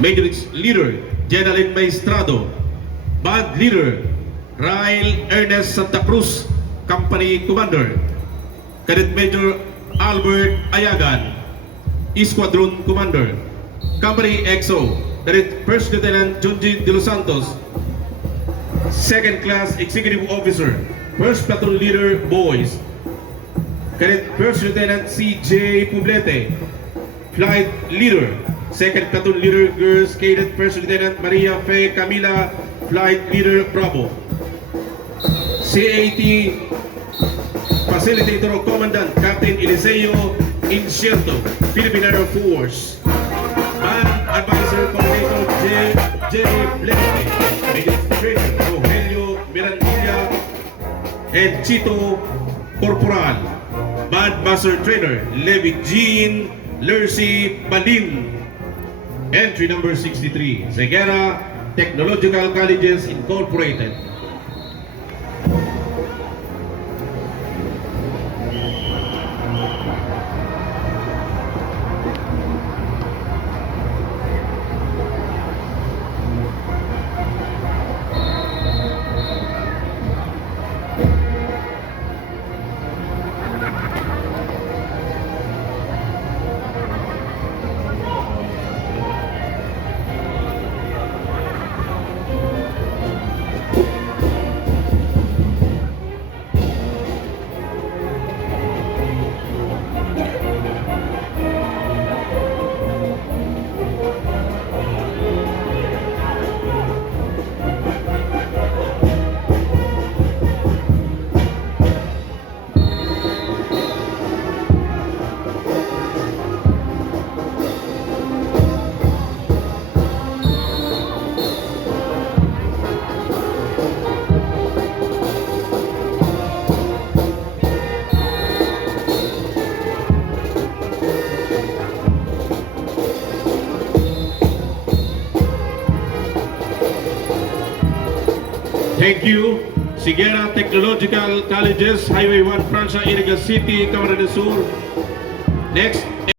Major Leader General Maestrado. Band Leader Rail Ernest Santa Cruz, Company Commander. Cadet Major Albert Ayagan, Squadron Commander. Company XO, Cadet First Lieutenant Junji De Los Santos, Second Class Executive Officer. First Platoon Leader Boys, Cadet First Lieutenant C.J. Publete. Flight Leader, Second Platoon Leader Girls, Cadet First Lieutenant Maria Fe Camila. Flight Leader Bravo. CAT Facilitator o Commandant Captain Eliseo Incierto, Philippine Air Force. Band Advisor Coordinator J. Blente. Major Trainer Rogelio Mirandilla and Chito Corporal. Band Master Trainer Levi Jean Lercy Balin. Entry number 63, Ceguera Technological Colleges Incorporated. Thank you. Ceguera Technological Colleges, Highway 1, Francia, Iriga City, Camarines Sur. Next,